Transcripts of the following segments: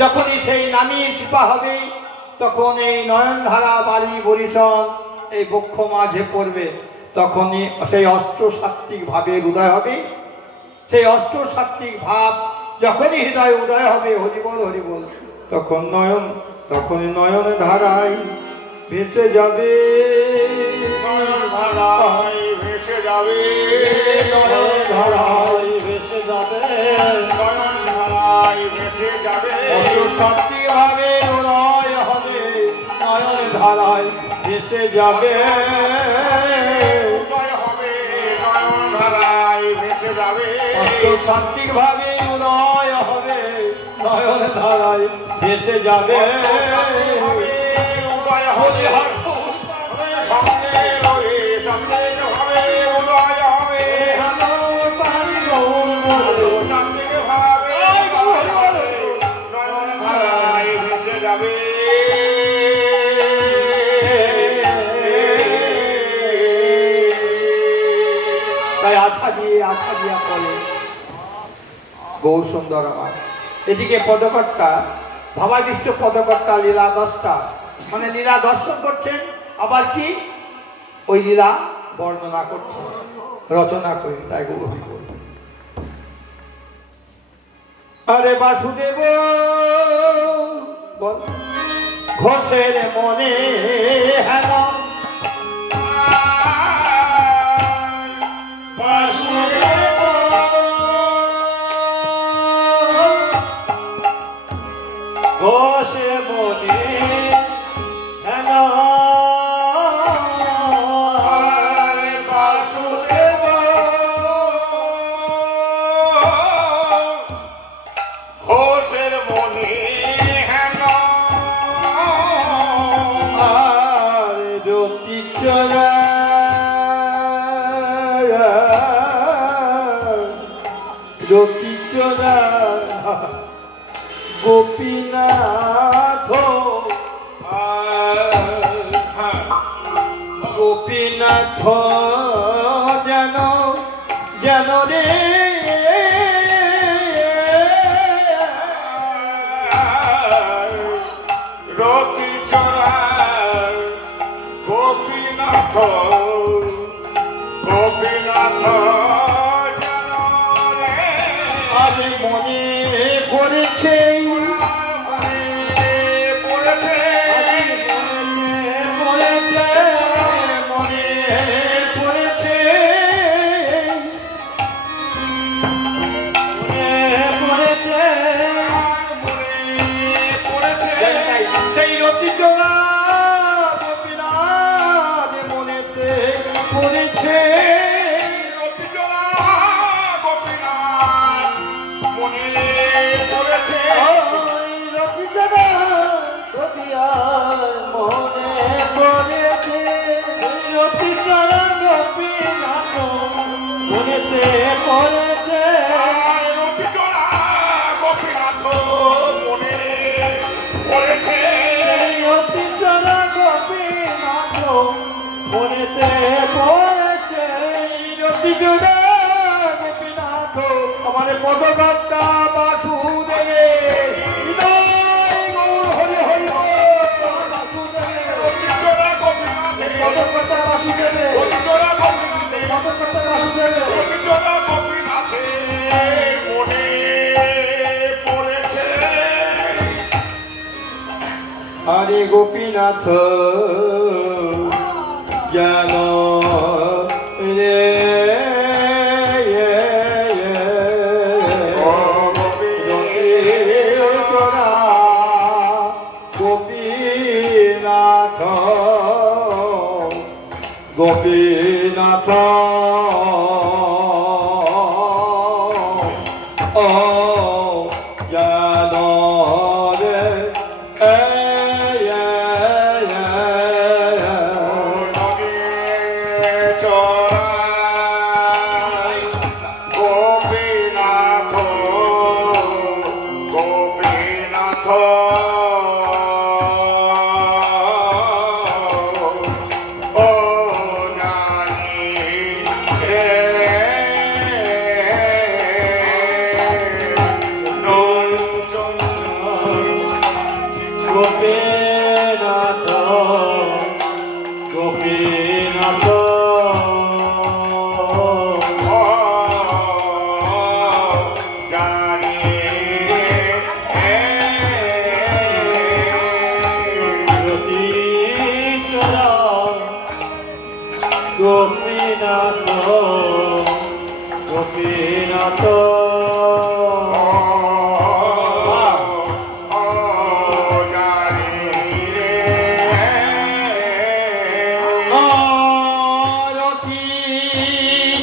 যখনই সেই নামীর কৃপা হবে তখন এই নয়নধারা বাড়ি বরিশন এই বক্ষ মাঝে পড়বে, তখনই সেই অষ্টসাত্ত্বিক ভাবের উদয় হবে। সেই অষ্টসাত্ত্বিক ভাব যখনই হৃদয় উদয় হবে, হরিবল হরিবল, তখনই নয়ন ধারায় ভেসে যাবে, নয়ন ধারায় ভেসে যাবে, নয়ন ধারায় ভেসে যাবে, নয়ন ধারায় ভেসে যাবে। অষ্টসাত্ত্বিক ভাবে উদয় হবে, নয়ন ধারায় ভেসে যাবে, উদয় হবে, নয়ন ধারায় ভেসে যাবে। অষ্টসাত্ত্বিক ভাবে উদয় হবে, নয়ন ধারায় ভেসে যাবে। উদয় হবে, সঙ্গে রয়ে সঙ্গে হবে, উদয় হবে, সঙ্গে ভাবে নয়ন ধারায় ভেসে যাবে। তাই আশা দিয়া বলে গৌর সুন্দর আমার। এদিকে পদকর্তা ভাবাবিষ্ট পদকর্তা লীলা দশটা, মানে লীলা দর্শন করছেন, আবার কি ওই লীলা বর্ণনা করছেন, রচনা করেন। তাই গৌর হরি বল। আরে বাসুদেব বল ঘোষের মনে হেন ঘোষে মনে হেন বাসুদেব ঘোষের মনে হেন আর জ্যোতি চরা জ্যোতি চরা গোপীনাথ গোপীনাথ যেন যেন রে রতি চরা গোপীনাথ গোপীনাথ যেন রে আজ মনে পড়েছে পড়েছে মনে পড়েছে সেই অতীতরা গোপীনাথ মনেতে পড়েছে, গোপীনাথ মনে পড়েছে রতিজরা মনে পড়েছে, রতিজরা গোপীনাথ মনেতে পড়েছে, গোপীনাথ মনে পড়েছে রতিজরা গোপীনাথ মনেতে পড়েছে, রতিজরা গোপীনাথ আমার পদকর্তা বাসুদেবে হরি হরি পদকর্তা বাসুদেবে পদকর্তা বাসুদেবে মনে পড়েছে হরে গোপীনাথ যেন রে গোপীনাথ গোপীনাথ ও যেন রে গোপীনাথ গোপীনাথ ও জানি গোপীনাথ গোপীনাথ গোপীনাথ গোপীনাথ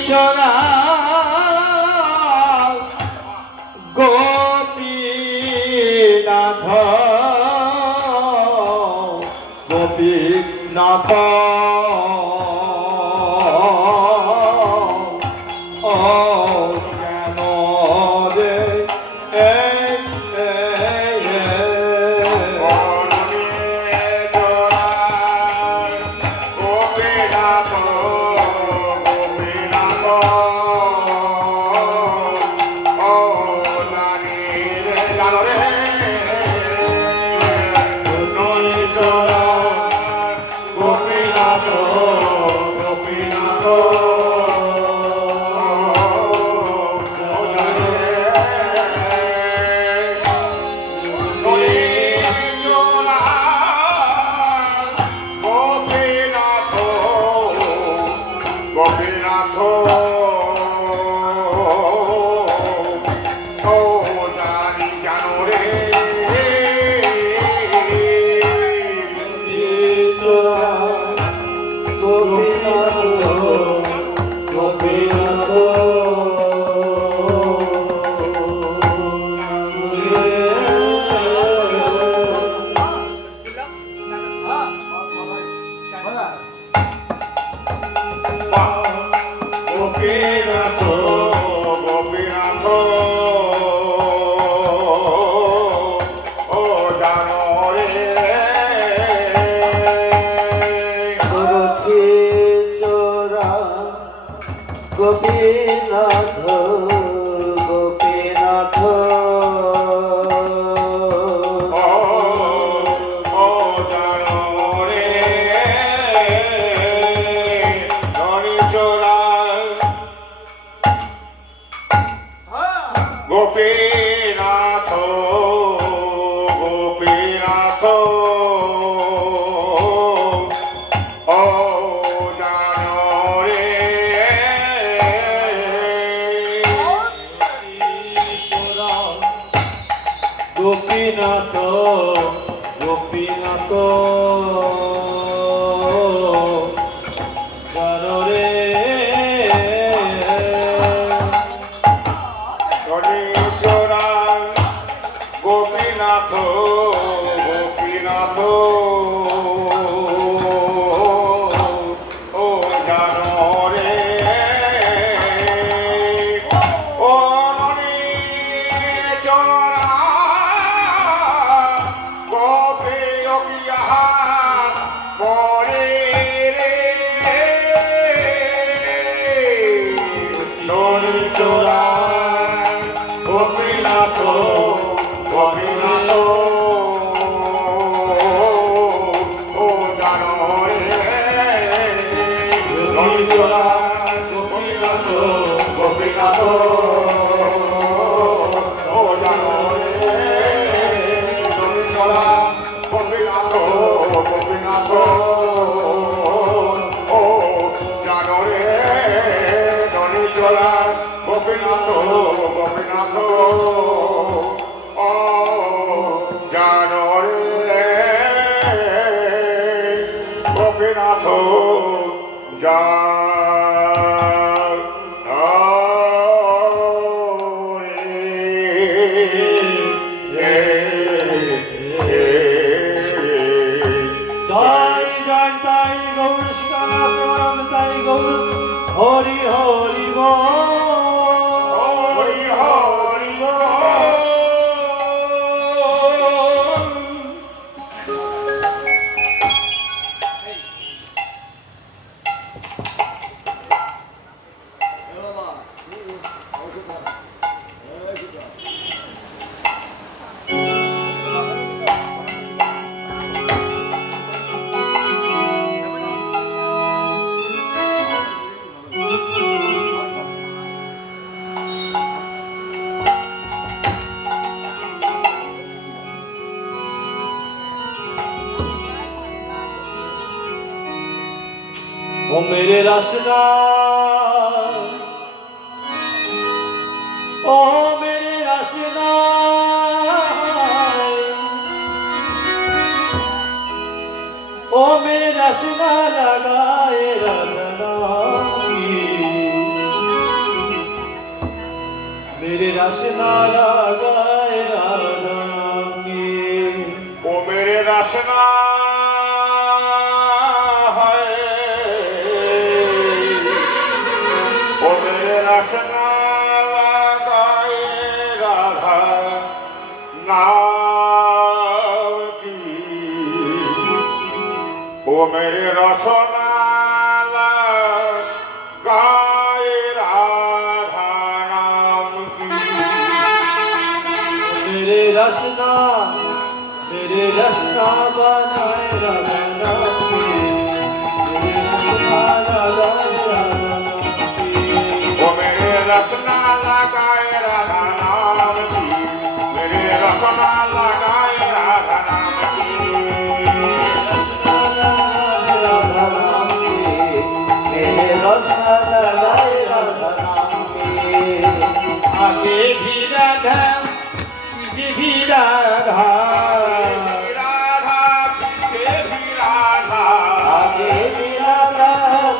চরা গোপীনাথ গোপীনাথ গোপীনাথ গোপীনাথ গোপীনাথ গোপীনাথ ও জানরে গোপীনাথ গোপীনাথ জানরে গোপীনাথ গোপীনাথ ও জানরে ও ননি চরা গোপী পরে রে ননি চরা গোপীনাথ গোপীনাথ ও জানরে গোপীনাথ গোপীনাথ গোপীনাথ ও জানরে গোপীনাথ গোপীনাথ ও জানরে চলা গোপীনাথ গোপীনাথ ও জানরে গোপীনাথ জয় জয় তাই গৌর সীতানাথ তাই গৌর হরি হরি হরি হরি ओ मेरे रसना, ओ मेरे रसना, ओ मेरे रसना लगाए रसना की, मेरे रसना लगाए रसना की। ओ मेरे रसना है, ओ मेरे रसना लगाए राधा नाम की। ओ मेरे रसना लगाए राधा नाम की। मेरे रसना बनाए रसना की, मेरे रसना लगाए रसना की। ओ मेरे रसना लगाए राधा नाम की, मेरे रसना लगाए राधा नाम की। मेरे रसना लगाए राधा नाम की। आगे भी राधा पीछे भी राधा, राधा पीछे भी राधा, आगे भी राधा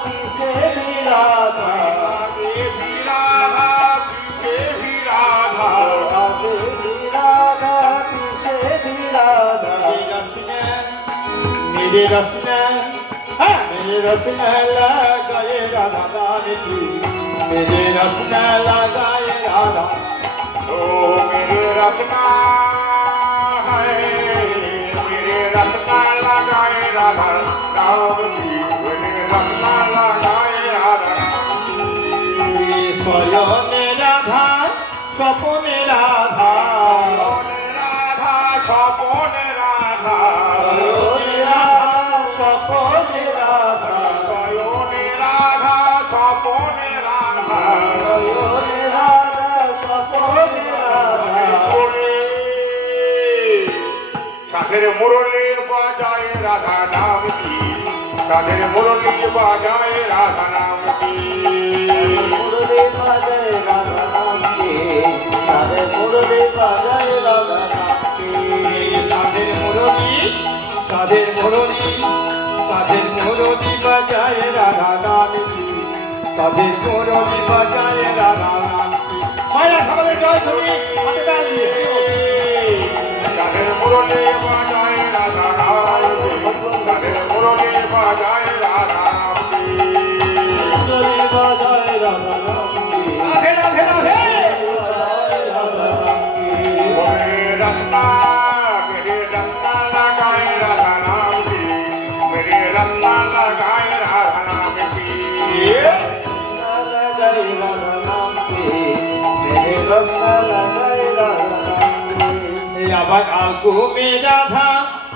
पीछे भी राधा, आगे भी राधा पीछे भी राधा। आगे भी राधा पीछे भी राधा। मेरे रसना, हाँ, मेरे रसना लगाए राधा नाम की, मेरे रसना लगाए राधा। ओ मेरे रसना है, मेरे रसना लगाए राधा नाम की, मेरे रसना लगाए राधा नाम की। स्वयने राधा স্বপনে রাধা, স্বপনে রাধা, স্বপনে রাধা, স্বয়নে রাধা স্বপনে রাধা, স্বয়নে রাধা, স্বপনে রাধা। স্বয়নে রাধা স্বপনে রাধা। সাধের মুরলি বাজায় রাধা নাম কি, সাধের মুরলি বাজায় রাধা নাম কি। মুরলি বাজায় রাধা নাম কি, তাদের মুরলি বাজায় রাধা নাম কি। তাদের মুরলী, তাদের মুরলী, তাদের মুরলী বাজায় রাধা নাম কি, তাদের মুরলী বাজায় রাধা নাম কি। মায়েরা সকলে জয় তুমি হাতে তাল দিয়ে। সাধের মুরলি বাজায় রাধা নাম কি, সাধের মুরলি বাজায় রাধা নাম কি। মুরলি বাজায় রাধা নাম কি, রাধে রাধে রাধে। বাজায় রাধা নাম কি। मेरे रस्ता लगाए राधा नाम की, मेरे रस्ता लगाए राधा नाम की। रसना लगाए राधा नाम की, मेरे रसना लगाए राधा नाम की। আবার আলকু মে রাধা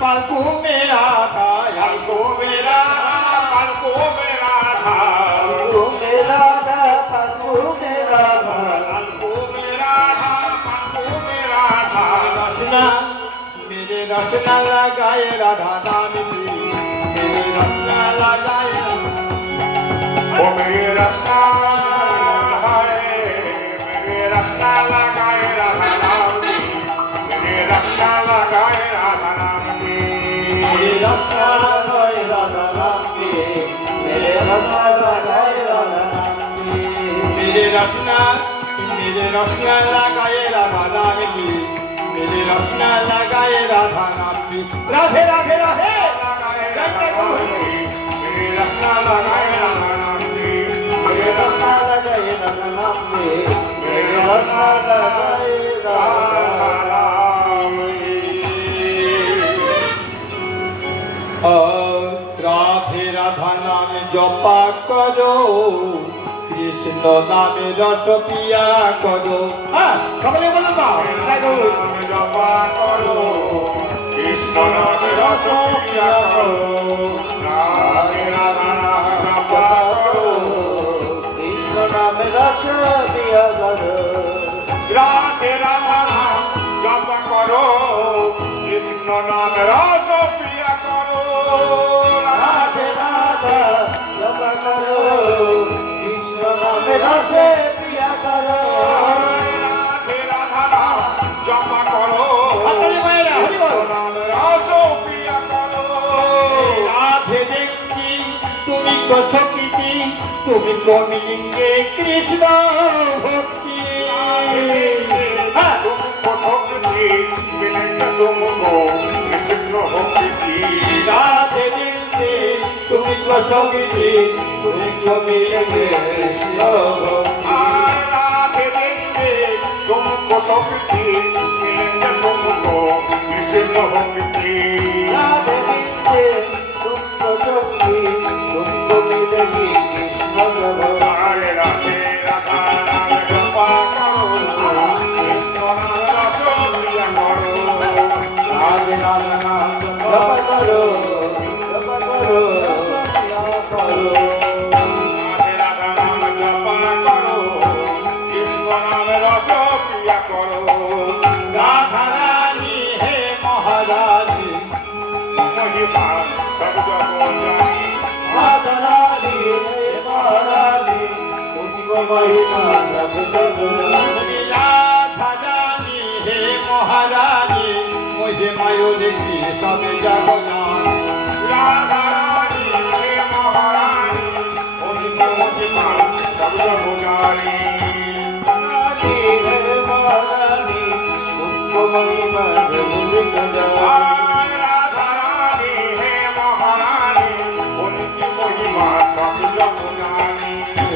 পালকু মে রাধা, पलको मेरा पलको मेरा था, पलको मेरा था, पलको मेरा था। पलको मेरा था, पलको मेरा था। रसना मेरे रसना लगाए राधा नाम की, मेरे रसना लगाए। ओ मेरे रस्ता है, मेरे रस्ता लगाए राधा नाम की, मेरे रस्ता लगाए राधा नाम की। मेरे रसना लगाए राधा नाम की, मेरे रसना लगाए राधा नाम की। मेरे रसना लगाए राधा नाम की, मेरे रसना लगाए राधा नाम की। राधे राधे राधे। मेरे रस्ता लगाए राधा नाम की, मेरे मेरे रस्ता रसना लगाए राधा नाम की, मेरे रसना लगाए राधा नाम की। রাধে রাধা নামে জপা করো, কৃষ্ণ নামে রস পিয়া করো। হ্যাঁ, সকলে বলুন না। নামে জপা করো, কৃষ্ণ নামে রস পিয়া করো, রাধে রাধা নাম জপা করো, কৃষ্ণ নামে রস দিয়া করো। রাধে রাধা নাম জপা করো, কৃষ্ণ নামে রস পিয়া করো, রাধে রাধা জপ রাধে রসে প্রিয়া করো রাধে রাধা নাম জপা করো হাতালি মায়েরা হরি বল। নাম রস প্রিয়া করো রাধে দেখি তুমি কৃতি তুমি কমিলিঙ্গে কৃষ্ণ ভক্তি হ্যাঁ। রাধে দেখি তুমি কৃতি তুমি কমিলিঙ্গে কৃষ্ণ ভক্তি রাধে বিন্দে তুমকো শক্তি তুমকো মিলেগি কৃষ্ণ ভক্তি রাধে রাধা নাম জপ করো জপ করো জপ করো রাধা রানী হে মহারানী রাধা রানী হে মহারানী তুমকো মহিমা সব জগৎ রাধা রানী হে মহারানী মুঝে মায়ো দেখি সব জগৎ রানী হে মহারানী তুমকো মহিমা সব জগৎ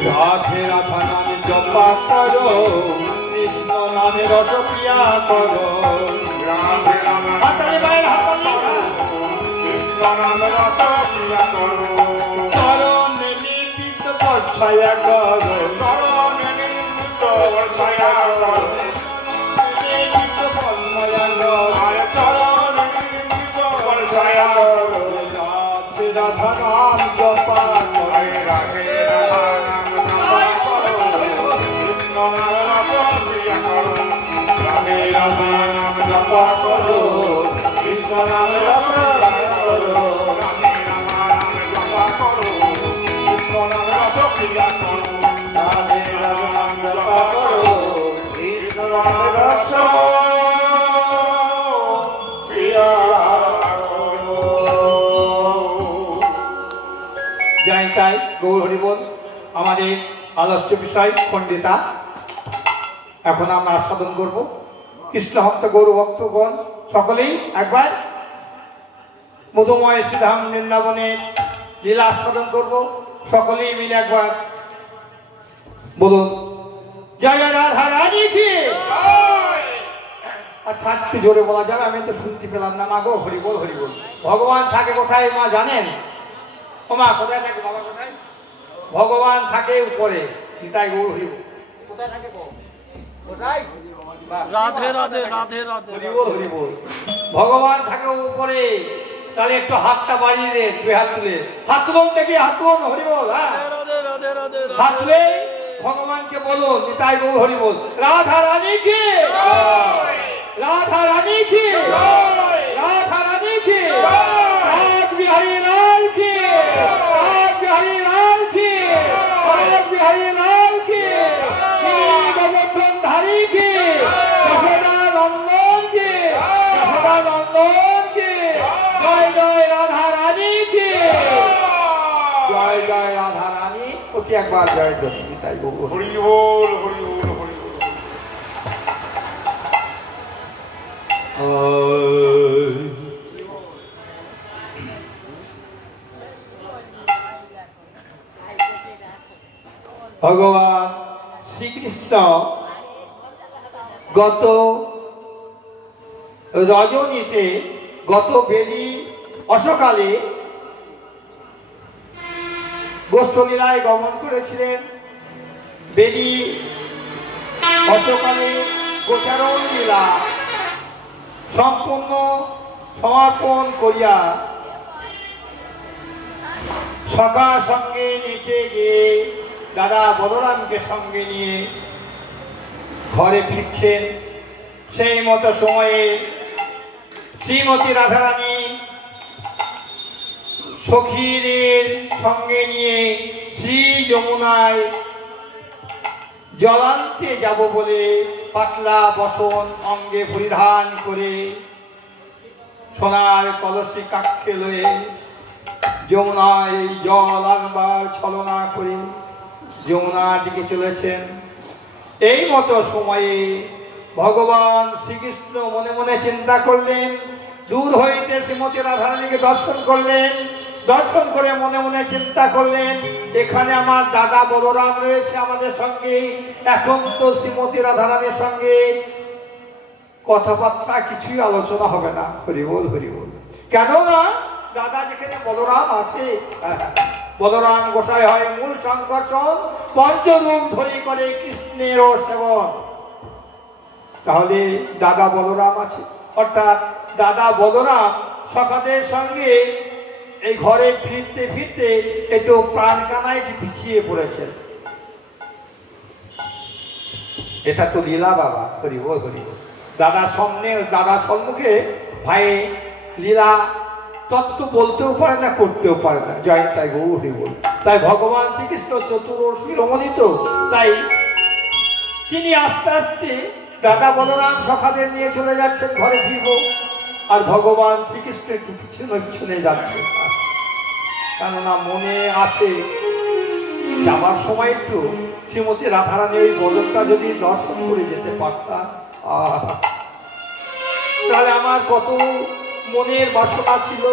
রাধে রাধা নামে জপা করো কৃষ্ণ নামে রস প্রিয়া করো হাতালি মায়ের হাতালি চরণে নিপিত বর্ষায়া করো নিপিত বর্ষায়া করো রাধে রাধা নাম জপা করো জপা করো কৃষ্ণ নাম জপা করো রাধে রাধা নাম জপা করো কৃষ্ণ নাম রস প্রিয়া করো। যাই তাই গৌর হরি বল। আমাদের আলোচ্য বিষয় খণ্ডিতা। এখন আমরা আস্বাদন করব কৃষ্ণ ভক্ত গৌর ভক্তগণ সকলেই একবার মধুময় শ্রীধাম বৃন্দাবনের লীলা আস্বাদন করব। সকলেই মিলে একবার বলুন জয় জয় রাধা রানী কি। আচ্ছা একটু জোরে বলা যাবে, আমি তো শুনতে পেলাম না। মা গো হরি বল হরি বল। ভগবান থাকে কোথায় মা জানেন? ও মা কোথায় থাকে বাবা? কোথায়? ভগবান থাকে উপরে। নিতাই গৌর হরি বল। কোথায় থাকে গো? কোথায়? রাধে রাধে রাধে রাধে হরি বল হরি বল। ভগবান থাকে উপরে। তাহলে একটু হাতটা বাড়িয়ে দে, দুই হাত তুলে হাত তুলুন দেখি, হাত তুলুন হরি বল। হ্যাঁ রাধে রাধে রাধে হাত তুলে ভগবানকে বলুন নিতাই গৌর হরি বল। রাধা রানী কি, রাধা রানী কি, রাধা রানী কি, রাজ বিহারী লাল কি, রাজ বিহারী লাল কি, রাজ বিহারী লাল কি, গোবর্ধন ধারী কি, যশোদা নন্দন কি, যশোদা নন্দন কি, জয় জয় রাধা রানী কি, জয় জয় রাধা রানী। অতি একবার জয় জয় নিতাই গৌর হরি বল। হরি বল হরি বল হরি বল। ভগবান শ্রীকৃষ্ণ গত রজনীতে, গত বেলি অসকালে গোষ্ঠলীলায় গমন করেছিলেন। বেলি অসকালে গোচারণ লীলা সম্পূর্ণ সমাপন করিয়া সখার সঙ্গে নিচে গিয়ে দাদা বলরামকে সঙ্গে নিয়ে ঘরে ফিরছেন। সেই মতো সময়ে শ্রীমতী রাধারানী সখীদের সঙ্গে নিয়ে শ্রী যমুনায় জল আনতে যাব বলে পাতলা বসন অঙ্গে পরিধান করে সোনার কলসি কাক্ষে লয়ে যমুনায় জল আনবার ছলনা করে যমুনার দিকে চলেছেন। এই মতো সময়ে ভগবান শ্রীকৃষ্ণ মনে মনে চিন্তা করলেন, দূর হইতে শ্রীমতী রাধারানীকে দর্শন করলেন। দর্শন করে মনে মনে চিন্তা করলেন, এখানে আমার দাদা বলরাম রয়েছে আমাদের সঙ্গে, এখন তো শ্রীমতী রাধারানীর সঙ্গে কথাবার্তা কিছুই আলোচনা হবে না। হরি বল হরি বল। কেননা দাদা যেখানে বলরাম আছে, বলরাম গোসাই হয় মূল সংকর্ষণ, পঞ্চরূপ ধরি করে কৃষ্ণের সেবন। তাহলে দাদা বলরাম আছে, অর্থাৎ দাদা বলরাম সখাদের সঙ্গে এই ঘরে ফিরতে ফিরতে একটু প্রাণ কানায় পিছিয়ে পড়েছেন। এটা তো লীলা বাবা। হরি বল হরি বল। দাদার সামনে, দাদার সম্মুখে ভাই লীলা তত্ত্ব বলতেও পারে না, করতেও পারে না। জয় তাই গৌ হরি বল। তাই ভগবান শ্রীকৃষ্ণ চতুর্শী রমণিত, তাই তিনি আস্তে আস্তে দাদা বলরাম সখাদের নিয়ে চলে যাচ্ছেন ঘরে ফিরব, আর ভগবান শ্রীকৃষ্ণ একটু পিছনে পিছনে যাচ্ছে। কেননা মনে আছে যাবার সময় একটু শ্রীমতী রাধারানী ওই বদনটা যদি দর্শন করে যেতে পারতাম, তাহলে আমার কত মনের বাসনা ছিল,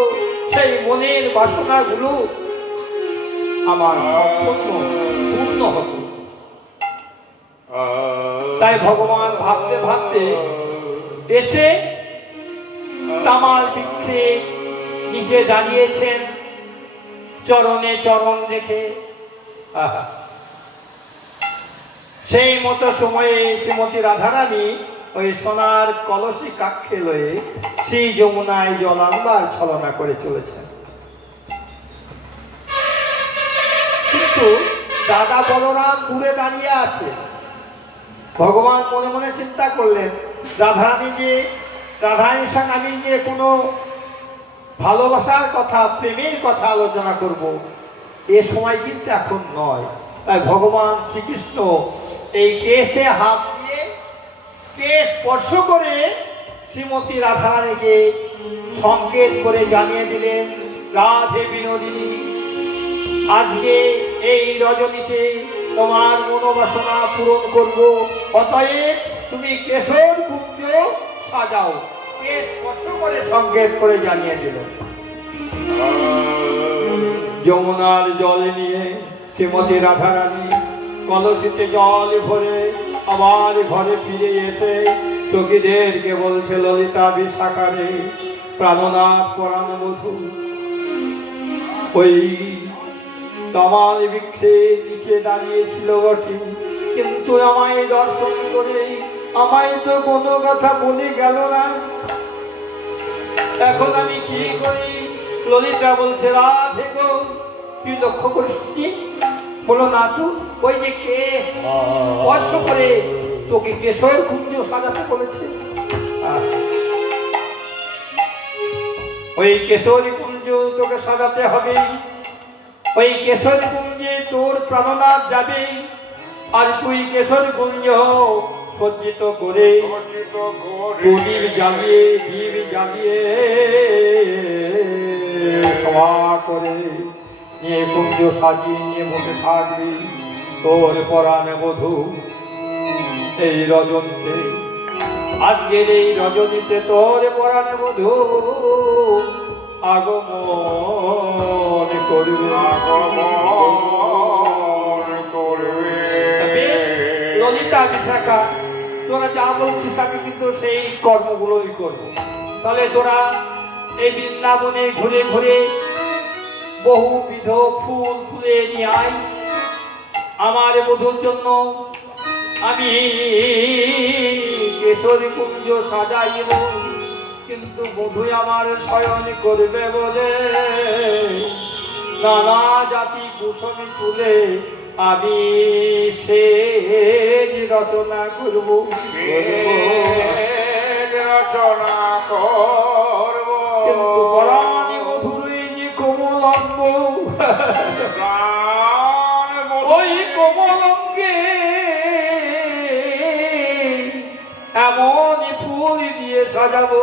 সেই মনের বাসনাগুলো আমার পূর্ণ হতো। তাই ভগবান ভাবতে ভাবতে এসে তামাল বৃক্ষে নিচে দাঁড়িয়েছেন, চরণে চরণ রেখে। সেই মতো সময়ে শ্রীমতী রাধারানী ওই সোনার কলসি কাক্ষে লয়ে শ্রী যমুনায় জল আনবার ছলনা করে চলেছেন। কিন্তু দাদা বলরাম দূরে দাঁড়িয়ে আছে। ভগবান মনে মনে চিন্তা করলেন, রাধারানীর সঙ্গে আমি যে কোনো ভালোবাসার কথা, প্রেমের কথা আলোচনা করব, এ সময় কিন্তু এখন নয়। তাই ভগবান শ্রীকৃষ্ণ এই কেশে হাত দিয়ে কেশ স্পর্শ করে শ্রীমতী রাধারানীকে সংকেত করে জানিয়ে দিলেন, রাধে বিনোদিনী, আজকে এই রজনীতে তোমার মনোবাসনা পূরণ করব, অতএব তুমি কেশর কুঞ্জ সাজাও। কেশ স্পর্শ করে সংকেত করে জানিয়ে দিল। যমুনার জল নিয়ে শ্রীমতী রাধারানী কলসিতে জল ভরে আবার ঘরে ফিরে এসে সখীদেরকে বলছে, ললিতা বিশাখারে প্রাণনাথ পরাণ বধূ, ওই তামাল বৃক্ষে নিচে দাঁড়িয়েছিল বটে, কিন্তু আমায় দর্শন করে আমায় তো কোনো কথা বলে গেল না। এখন আমি কি করি? ললিতা বলছে, রাধে গো, তুই লক্ষ্য করিস কি? বলো না তো, ওই যে কে স্পর্শ করে তোকে কেশর কুঞ্জ সাজাতে বলেছে, ওই কেশরী কুঞ্জ তোকে সাজাতে হবে। ওই কেশরী কুঞ্জে তোর প্রাণনাথ যাবে, আর তুই কেশরী কুঞ্জ সজ্জিত করে প্রদীপ জ্বালিয়ে, দীপ জ্বালিয়ে সভা করে নিয়ে কুঞ্জ সাজিয়ে নিয়ে বসে থাকবি। তোর পরাণে বধূ এই রজনীতে, আজকের এই রজনীতে তোর পরাণে বধূ আগমন করবে, ললিতা বিশাখা, তোরা যা বলছিস আমি কিন্তু সেই কর্মগুলোই করবো। তাহলে তোরা এই বৃন্দাবনে ঘুরে ঘুরে বহুবিধ ফুল তুলে নিয়ে আয় আমার বধূর জন্য। আমি কেশরী কুঞ্জ সাজাইব, কিন্তু বধূ আমার শয়ন করবে বলে নানা জাতি কুসুমি তুলে আমি সে রচনা করব, রচনা করব। কিন্তু পরাণে মধুর যে কোমল অঙ্গ, ওই কোমল অঙ্গে সাজাবো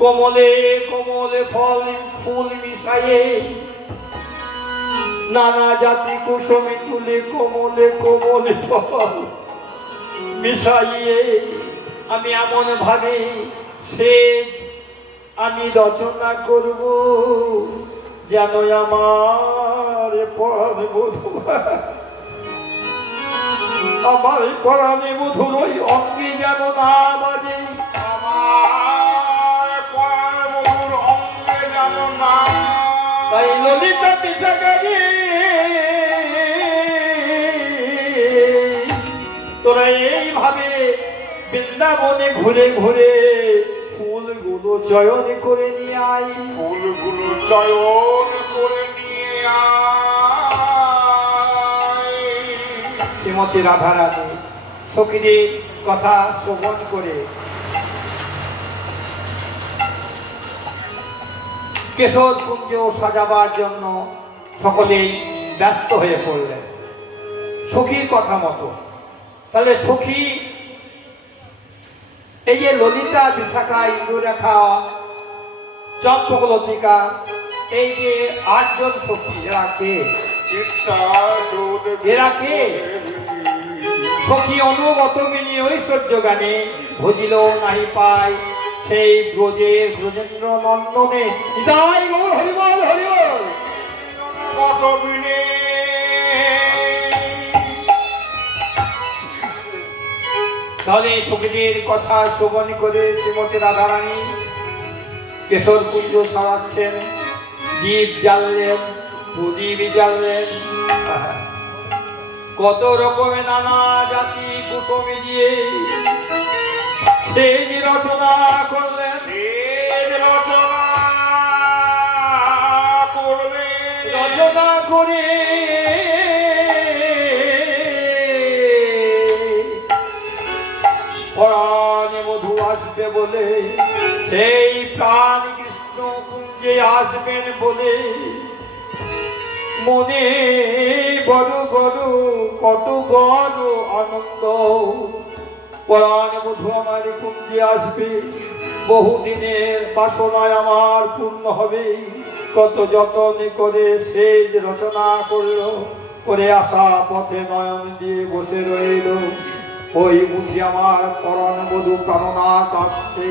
কোমলে কোমলে ফল ফুল মিশাইয়ে নানা জাতি কুসুমে তুলে কোমলে কোমলে ফল মিশাইয়ে আমি এমন ভাবে সে আমি রচনা করব যেন আমার পরাণে বধূ আমার পরাণে বধূর ওই অঙ্গে যেন না বাজে আমার পরমর অঙ্গে যেন না তাই ললিতা পিছাগারে তোরা এইভাবে বৃন্দাবনে ঘুরে ঘুরে ফুলগুলো চয়ন করে নিয়ে আই ফুলগুলো চয়ন করে নিয়ে আয়। শ্রীমতী রাধারানী সখীদের কথা শ্রবণ করে কেশর কুঞ্জ সাজাবার জন্য সকলেই ব্যস্ত হয়ে পড়লেন সখীর কথা মতো। তাহলে সখী এই যে ললিতা বিশাখা ইন্দ্ররেখা চম্পকলতিকা এই যে 8 জন সখী এরা কে? এরা কে? সখী অনুগত মিলি ঐশ্বর্য গানে ভজিল নাহি পায় সেই ব্রজের ব্রজেন্দ্র নন্দনে নিতাই গৌর হরিবল হরিবল। কত বিনে তাহলে সখীদের কথা শ্রবণ করে শ্রীমতী রাধারানী কেশর কুঞ্জ সারাচ্ছেন, দীপ জ্বাললেন, প্রদীপ জ্বাললেন, কত রকমের নানা জাতি কুসুমে দিয়ে সেই রচনা করলেন। রচনা করে পরাণে মধু আসবে বলে সেই প্রাণ কৃষ্ণ কুঞ্জে আসবেন বলে মনে বড় বড় কত বড় আনন্দ। পরাণে মধু আমার কুঞ্জে আসবে, বহুদিনের বাসনায় আমার পূর্ণ হবে। কত যতন করে সেজ রচনা করলো, করে আসা পথে নয়ন দিয়ে বসে রইল। ওই বুঝি আমার পরাণ বধূ প্রাণনাথ আসছে,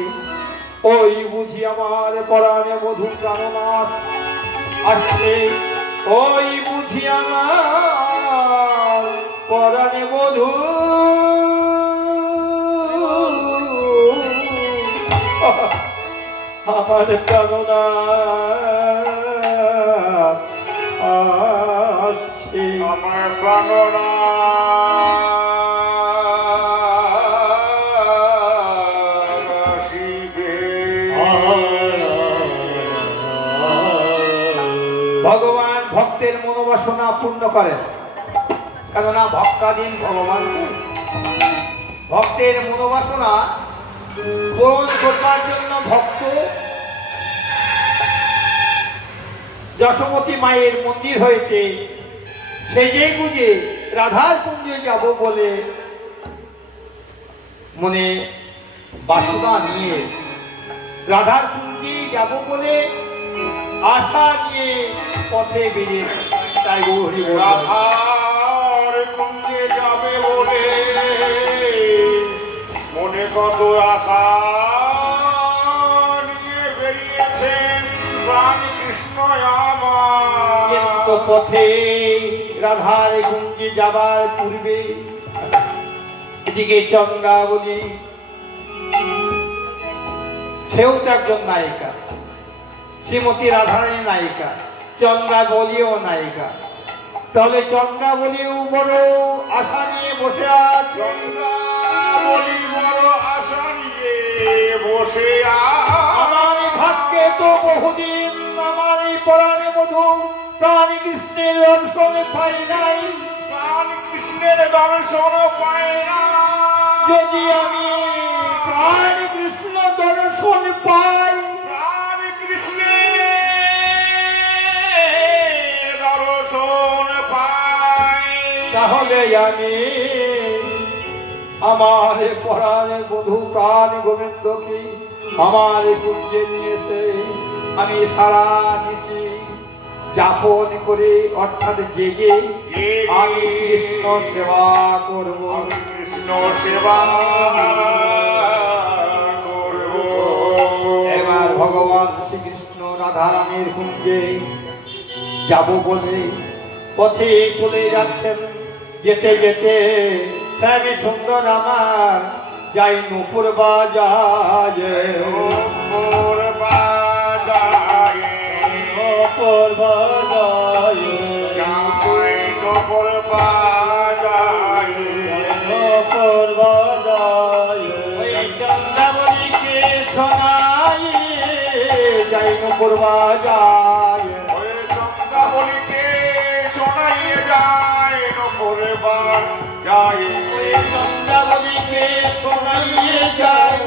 ওই বুঝি আমার পরাণে বধূ প্রাণনাথ আসছে, ওই বুঝি আমার পরাণে বধূ আমার প্রাণনাথ আসছে। আমার প্রাণনা ভগবান ভক্তের মনোবাসনা পূর্ণ করেন, কেননা ভক্তাধীন ভগবান। ভক্তের মনোবাসনা পূরণ করবার জন্য ভক্ত যশোমতী মায়ের মন্দির হইতে সেজে গুজে রাধার কুঞ্জে যাব বলে মনে বাসনা নিয়ে রাধার কুঞ্জে যাব বলে আশা নিয়ে পথে বেরিয়ে তাই গৌরী রাধার কুঞ্জে যাবে বলে মনে কত আশা নিয়ে বেরিয়েছেন প্রাণ কৃষ্ণ কিন্তু আমার। পথে রাধার কুঞ্জে যাবার পূর্বে এদিকে চন্দ্রাবলী সেও তো একজন নায়িকা, শ্রীমতী রাধারানী নায়িকা, চন্দ্রাবলীও নায়িকা। তাহলে চন্দ্রাবলীও বড় আশা নিয়ে বসে আছে। বলি বড় আশা নিয়ে বসে আমার ভাগ্যে তো বহুদিন আমার এই পরাণে বধূ প্রাণ কৃষ্ণের দর্শন পাই নাই। প্রাণ কৃষ্ণের দর্শন পায় না। যদি আমি প্রাণ কৃষ্ণ দর্শন পাই, প্রাণ কৃষ্ণের দর্শন পায় তাহলে আমি আমার এ পরাণ বধূ প্রাণ গোবিন্দকে আমার এই কুঞ্জে নিয়ে এসে আমি সারা নিশি যাপন করে অর্থাৎ জেগে আমি কৃষ্ণ সেবা করব। কৃষ্ণ সেবা করব। এবার ভগবান শ্রীকৃষ্ণ রাধারানীর কুঞ্জে যাব বলে পথে চলে যাচ্ছেন। যেতে যেতে শ্যামী সুন্দর আমার যাই নুপুর বাজায়, নূপুর বাজায়ে, নূপুর বাজায়ে, যাই নূপুর বাজায়ে, নূপুর বাজায়ে, ওই চন্দ্রাবলীকে শোনাই যাই নুপুর বাজায়। ওই চন্দ্রাবলীকে শোনাইয়ে যায় নূপুর বাজায়ে, চন্দ্রাবলীকে শোনাইয়ে যাই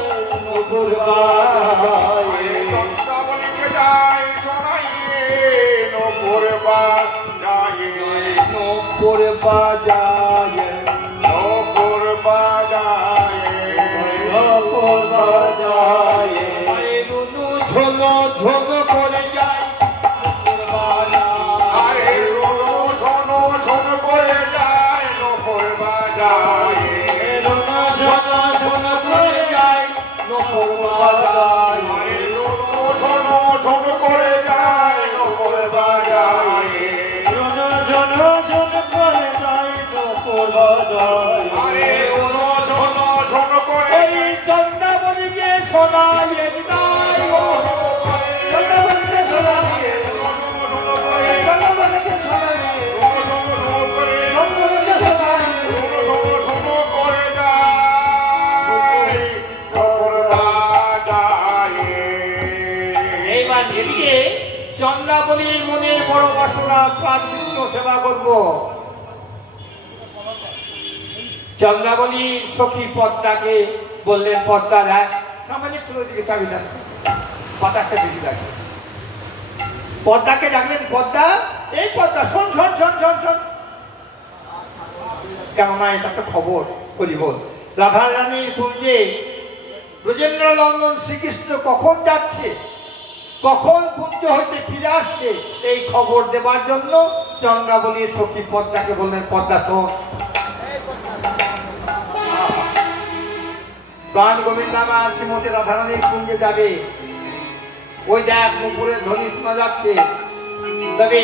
নুপুর বাজায়। চন্দ্রাবলীকে যায় শোনাইয়ে নূপুর বাজায়ে, নুপুর বাজায়, নূপুর বাজায়ে, নূপুর বাজায়ে, রুনু ঝোলো ঝোলো করে যায় নুপুর বাজায়। আরে রোনো ঝনো ঝন করে যায় নূপুর বাজায়ে, রুনু ঝোলো ঝোলো করে যায় নুপুর বাজায়। আরে রোনো ঝনো ঝন করে যায় নূপুর বাজায়ে, রোনো ঝনো ঝন করে যায় নূপুর বাজায়ে, আরে রোনো ঝনো ঝন করে এই চন্দ্রাবলীকে শোনাইয়ে যাই চন্দ্রাবলীকে শোনাইয়ে, চন্দ্রাবলীকে শোনাইয়ে, চন্দ্রাবলীকে শোনাইয়ে। এইবার এদিকে চন্দ্রাবলীর মনের বড় বাসনা প্রাণ কৃষ্ণ সেবা করব। চন্দ্রাবলী সখী পদ্মাকে বললেন, পদ্মা দেখ সামাজিক তুলো দিকে চাবি দেন, বাতাসটা বেশি লাগে। পদ্মাকে ডাকলেন, পদ্মা এই পদ্মা শোন শোন শোন শোন শোন। কেননা এটা তো খবর বলি বল, রাধা রানীর কুঞ্জে ব্রজেন্দ্র নন্দন শ্রীকৃষ্ণ কখন যাচ্ছে, কখন কুঞ্জ হইতে ফিরে আসছে, এই খবর দেবার জন্য চন্দ্রাবলীর সখী পদ্মাকে বললেন, পদ্মা শোন, প্রাণ গোবিন্দ আমার শ্রীমতী রাধারানীর কুঞ্জে যাবে। ওই দেখ নুপুরের ধ্বনি শোনা যাচ্ছে, তবে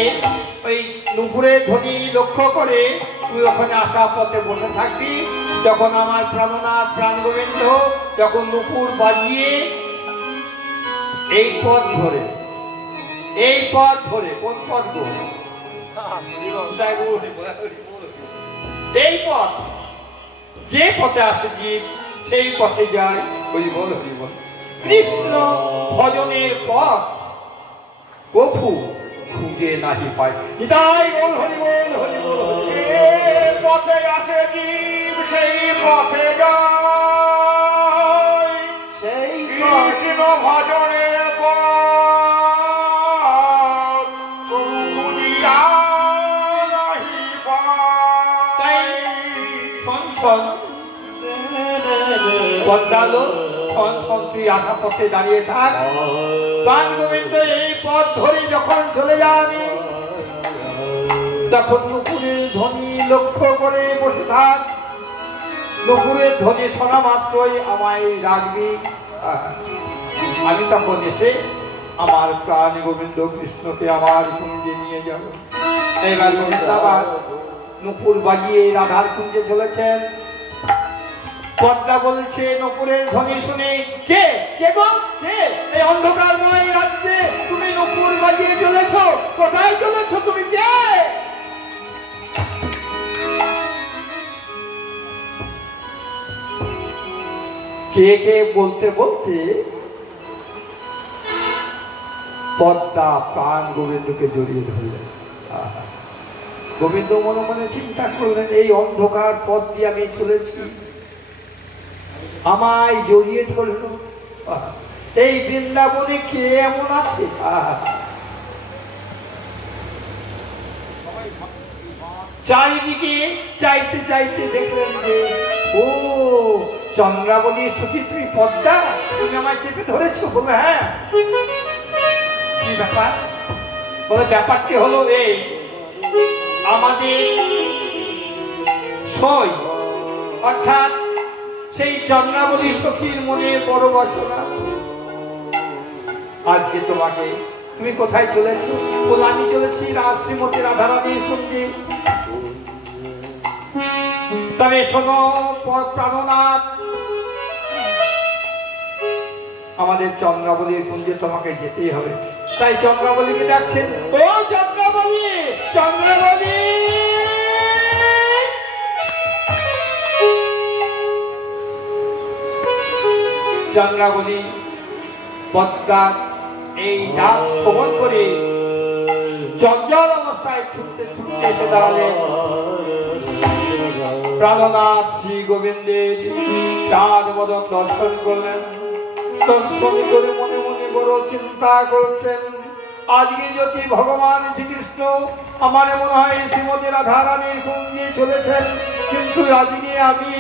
ওই নুপুরের ধ্বনি লক্ষ্য করে তুই ওখানে আসা পথে বসে থাকবি। যখন আমার প্রাণনাথ প্রাণ গোবিন্দ যখন নুপুর বাজিয়ে এই পথ ধরে, এই পথ ধরে, কোন পথ গো? এই পথ, যে পথে আসে জীব সেই পথে যায়। হরি বল হরি বল। কৃষ্ণ ভজনের পথ প্রভু খুঁজে নাহি পায়। নিতাই বল হরি বল হরি বল হরি বল। যে পথে আসে জীব সেই পথে যায়, সেই কৃষ্ণ ভজনের পথ খুঁজিয়া নাহি তাই পায়। ছন ছন পদ্মালো, ছন ছন তুই আসা পথে দাঁড়িয়ে থাক। প্রাণ গোবিন্দ এই পথ ধরে যখন চলে যাবি তখন নুপুরের ধ্বনি লক্ষ্য করে বসে থাক। নুপুরের ধ্বনি শোনা মাত্রই আমায় রাখবি। আমি তখন এসে আমার প্রাণ গোবিন্দ কৃষ্ণকে আমার কুঞ্জে নিয়ে যাব। এইবার গোবিন্দ আবার নুপুর বাজিয়ে রাধার কুঞ্জে চলেছেন। পদ্মা বলছে নুপুরের ধ্বনি শুনে, কে কে গো কে? এই অন্ধকারময় রাজ্যে তুমি নুপুর বাজিয়ে চলেছো, কোথায় চলেছো তুমি কে? কে কে বলতে বলতে পদ্মা প্রাণ গোবিন্দকে জড়িয়ে ধরলেন। আহা! গোবিন্দ মনে মনে চিন্তা করলেন, এই অন্ধকার পথ দিয়ে আমি চলেছি, আমায় জড়িয়ে ধরল। আহা! এই বৃন্দাবনে কে এমন আছে? আহা! চারিদিকে চাইতে চাইতে দেখলেন যে ও চন্দ্রাবলী সখী তুমি পদ্মা, তুমি আমায় চেপে ধরেছো? বলবে হ্যাঁ। কি ব্যাপার? বলে ব্যাপারটি হলো এই, আমাদের সই অর্থাৎ সেই চন্দ্রাবলী সখীর মনে বড় বাসনা। আজকে তোমাকে, তুমি কোথায় চলেছো? বলে আমি চলেছি শ্রীমতী রাধারানীর সঙ্গে। তবে শোনো প্রাণনাথ, আমাদের চন্দ্রাবলীর কুঞ্জে তোমাকে যেতেই হবে। তাই চন্দ্রাবলীকে ডাকছেন, ও চন্দ্রাবলী, চন্দ্রাবলী। চন্দ্রাবলী পদ্মার এই ডাক শ্রবণ করে চঞ্চল অবস্থায় ছুটতে ছুটতে এসে দাঁড়ালেন প্রাণনাথ শ্রী গোবিন্দের চাঁদ বদন দর্শন করলেন। দর্শন করে মনে মনে বড় চিন্তা করছেন, আজকে যদি ভগবান শ্রীকৃষ্ণ আমার মনে হয় শ্রীমতী রাধারানীর কুঞ্জে চলেছেন, কিন্তু আজকে আমি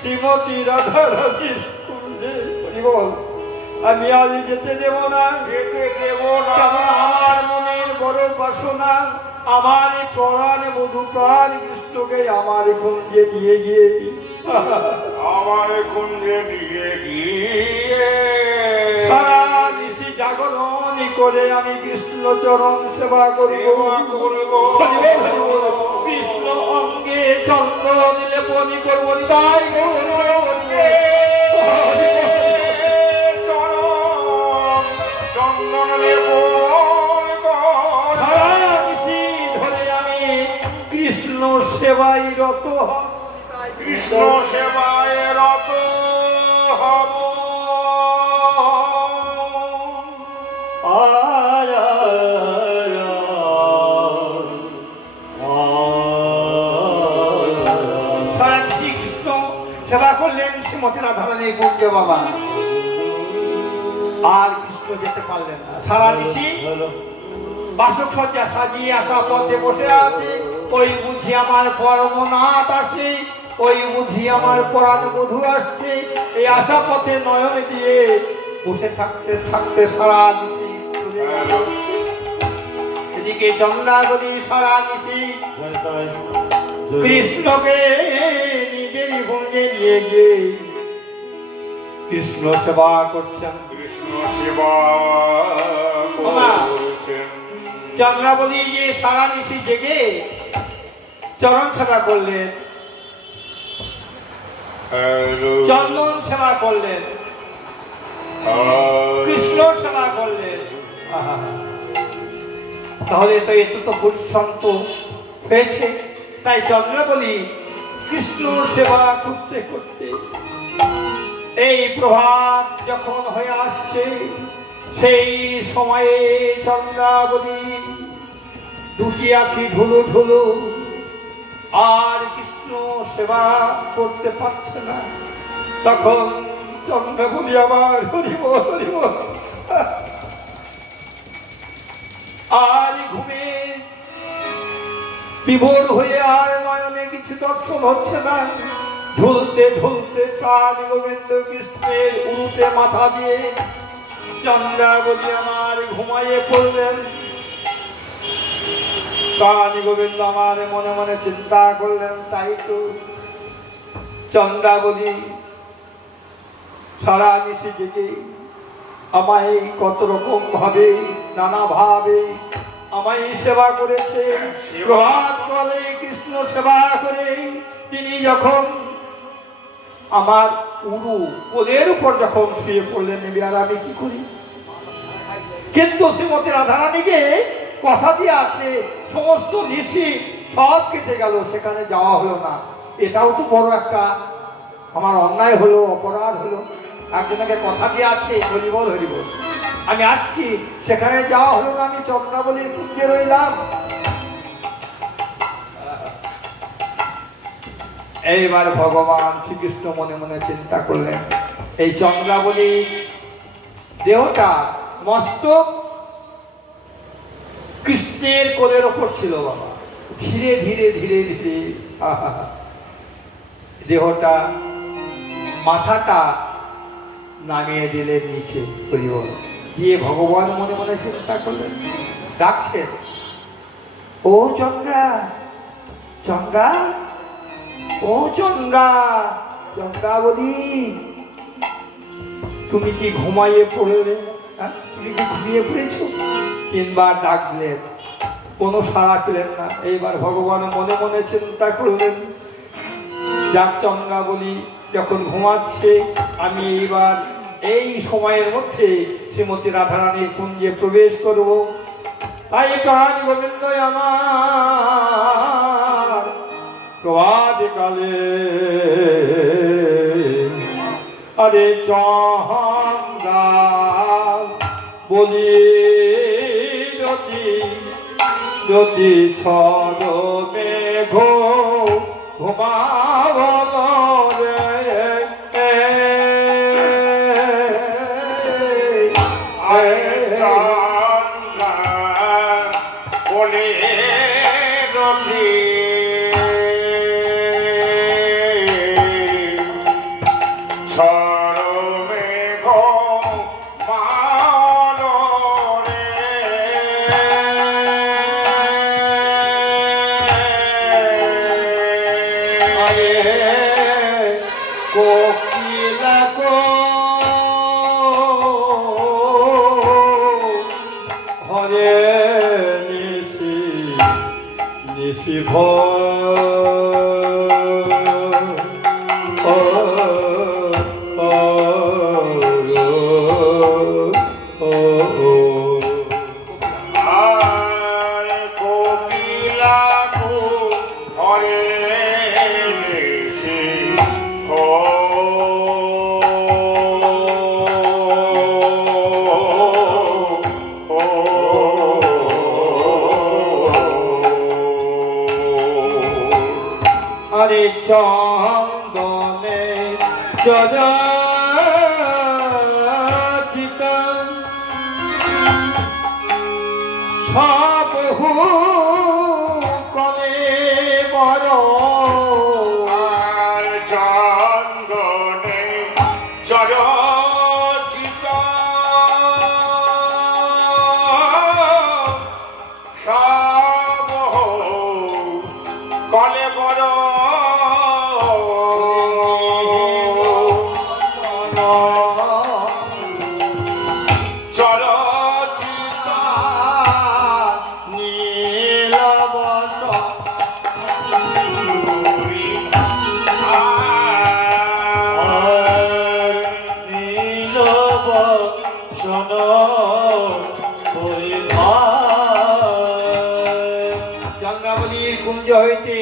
শ্রীমতী রাধারানীর কুঞ্জে বল আমি আজ যেতে দেব না, যেতে দেব না। কারণ আমার মনের বড় বাসনা, আমার প্রাণ মধু প্রাণ কৃষ্ণকে আমার কুঞ্জে নিয়ে গিয়ে, আমার কুঞ্জে নিয়ে গিয়ে সারা নিশি জাগরণ করে আমি কৃষ্ণ চরণ সেবা করব। কৃষ্ণ অঙ্গে চন্দ্র দিলে পনি করব, তাই চন্দন নেব সারা নিশি ধরে আমি কৃষ্ণ সেবাই রত হব। কৃষ্ণ সেবায় রত হব। সারা নিশি কৃষ্ণ সেবা করলেন শ্রীমতী রাধারানীর কুঞ্জে বাবা। আর কৃষ্ণ যেতে পারলেন না। সারা নিশি বাসক সজ্জা সাজিয়ে আসা পথে বসে আছে। ওই বুঝি আমার পরমনাথ আসে, ওই বুঝি আমার পরাণ বধূ আসছে, এই আশা পথে নয়ন দিয়ে বসে থাকতে থাকতে সারা নিশি চলে গেল। এদিকে চন্দ্রাবলী সারা নিশি কৃষ্ণকে নিজের কুঞ্জে নিয়ে গিয়ে কৃষ্ণ সেবা করছেন। কৃষ্ণ সেবা করছেন। চন্দ্রাবলী যে সারা নিশি জেগে চরণ সেবা করলেন, চন্দন সেবা করলেন, কৃষ্ণ সেবা করলেন। তাহলে তো এত তো ভূষন্ত হয়েছে। তাই চন্দ্রাবলী কৃষ্ণ সেবা করতে করতে এই প্রভাত যখন হয়ে আসছে, সেই সময়ে চন্দ্রাবলী দুটি আঁখি ঢুলু ঢুলু, আর কৃষ্ণ সেবা করতে পারছে না। তখন চন্দ্রাবলী আবার হরিব হরিব, আর ঘুমে বিভোর হয়ে আর নয়নে কিছু দর্শন হচ্ছে না। ঝুলতে ঝুলতে প্রাণ গোবিন্দ কৃষ্ণের উরুতে মাথা দিয়ে চন্দ্রাবলী আমার ঘুমাইয়ে পড়লেন। প্রাণ গোবিন্দ আমার মনে মনে চিন্তা করলেন, তাই তো চন্দ্রাবলী সারা নিশি জেগে আমায় কত রকম ভাবে নানা ভাবে আমায় সেবা করেছে। প্রভাত কালে কৃষ্ণ সেবা করে তিনি যখন আমার উরু কোলের উপর যখন শুয়ে পড়লেন, নেবে আর আমি কি করি? কিন্তু শ্রীমতী রাধারানীকে কথা দিয়ে আছে সমস্ত নিশি সব কেটে গেল, সেখানে যাওয়া হলো না। এটাও তো বড় একটা আমার অন্যায় হলো, অপরাধ হলো। একজনকে কথা দিয়ে আছে হরিবল হরিবল, আমি আসছি, সেখানে যাওয়া হলো না, আমি চন্দ্রাবলীর কুঞ্জে রইলাম। এইবার ভগবান শ্রীকৃষ্ণ মনে মনে চিন্তা করলেন, এই চন্দ্রাবলী দেহটা মস্তক কৃষ্ণের কোলের ওপর ছিল বাবা। ধীরে ধীরে ধীরে ধীরে দেহটা মাথাটা নামিয়ে দিলেন নিচে হরিবল দিয়ে ভগবান মনে মনে চিন্তা করলেন, ডাকছেন, ও চন্দ্রা, চন্দ্রা, ও চন্দ্রা, চন্দ্রা বলি, তুমি কি ঘুমাইয়ে পড়লে? তুমি কি ঘুমিয়ে পড়েছ? তিনবার ডাকলেন, কোনো সাড়া পেলেন না। এইবার ভগবান মনে মনে চিন্তা করলেন, যাক চন্দ্রা বলি যখন ঘুমাচ্ছে, আমি এইবার এই সময়ের মধ্যে শ্রীমতী রাধারানীর কুঞ্জে প্রবেশ করব। তাই প্রাণ গোবিন্দ আমার প্রভাত কালে আরে চন্দ্রা বলি যদি ছদ মেঘ ঘুমাব বলে রবি সরমে ঘো কোকিলা কো হরে নিশি নিশি আর কোকিলা কো হরে আরে চন্দনে চরিত সব কলে বড় আর চন্দনে চরচিত সব কলে বড় চরচিত নীলবত নীলবসন চন্দ্রাবলীর কুঞ্জ হইতে